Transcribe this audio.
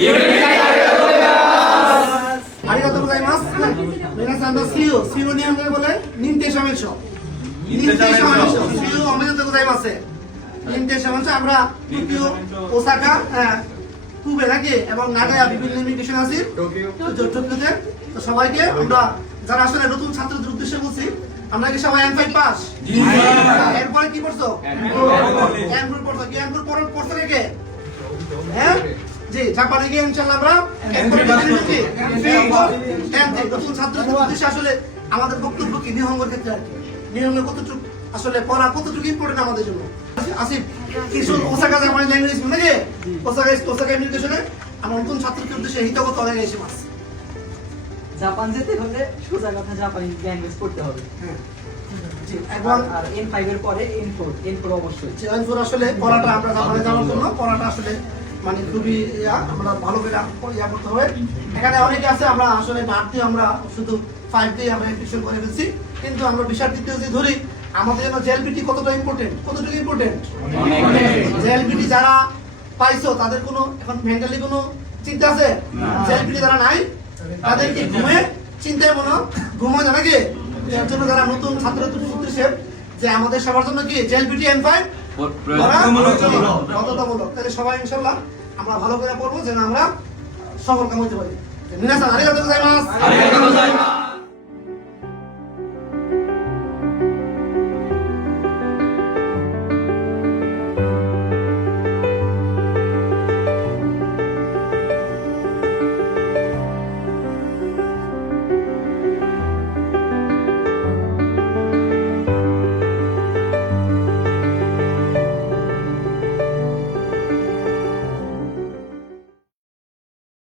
ありがとうございます。皆さんのSee you 日本語でボレ認定証明書。認定証明書。See you おめでとうございます。認定証明書আমরা Tokyo, Osaka, Kobe নাকি এবং নাগায়া বিভিন্ন ইমিগ্রেশন আছে টোকিওতে। তো সবাইকে আমরা যারা আসলে নতুন ছাত্রদের উদ্দেশ্যে বলছি, আমরা কি সবাই N5 পাস? জি স্যার। এরপরে কি পড়ছো? N4 পড়ছো। কি N4 পড়ছো কে? হ্যাঁ জি, জাপানে গিয়ে ইনশাআল্লাহ আমরা নতুন ছাত্রদের উদ্দেশ্যে আসলে আমাদের বক্তব্য কি নিহঙ্গের ক্ষেত্রে আর কি নিহঙ্গ কতটুকু আসলে পড়া কতটুকু ইম্পর্টেন্ট আমাদের জন্য। আসিফ কিছু ওসাকা জাপানি ল্যাঙ্গুয়েজ নাকি ওসাকা ইমিগ্রেশনে আমরা নতুন ছাত্রদের উদ্দেশ্যে হিতগত অনেক এসে মাস জাপান যেতে হলে সোজা কথা জাপানি ল্যাঙ্গুয়েজ পড়তে হবে। জি, এবং আর N5 এর পরে N4 অবশ্যই। N4 আসলে পড়াটা আমরা জাপানে যাওয়ার জন্য পড়াটা আসলে মানে খুবই আমরা ভালো করে করতে হবে। এখানে অনেকে আছে আমরা আসলে বাড়তি আমরা শুধু 5 দিয়ে আমরা এডমিশন করে ফেলছি, কিন্তু আমরা বিষয় দ্বিতীয় যে ধরি আমাদের জন্য জেএলপিটি কতটুকু ইম্পর্টেন্ট জেএলপিটি যারা পাইছো তাদের কোনো এখন মেন্টালি কোনো চিন্তা আছে? জেএলপিটি যারা নাই তাদের কি ঘুমে চিন্তায় ঘুমো জানা কি এর জন্য যারা নতুন ছাত্রদের উদ্দেশ্যে যে আমাদের সবার জন্য কি জেএলপিটি N5 বাধ্যতামূলক। তাহলে সবাই ইনশাআল্লাহ আমরা ভালো করে পড়বো যেন আমরা সফল কাম হতে পারি। মিনাসান আরিগাতো গোজাইমাসু।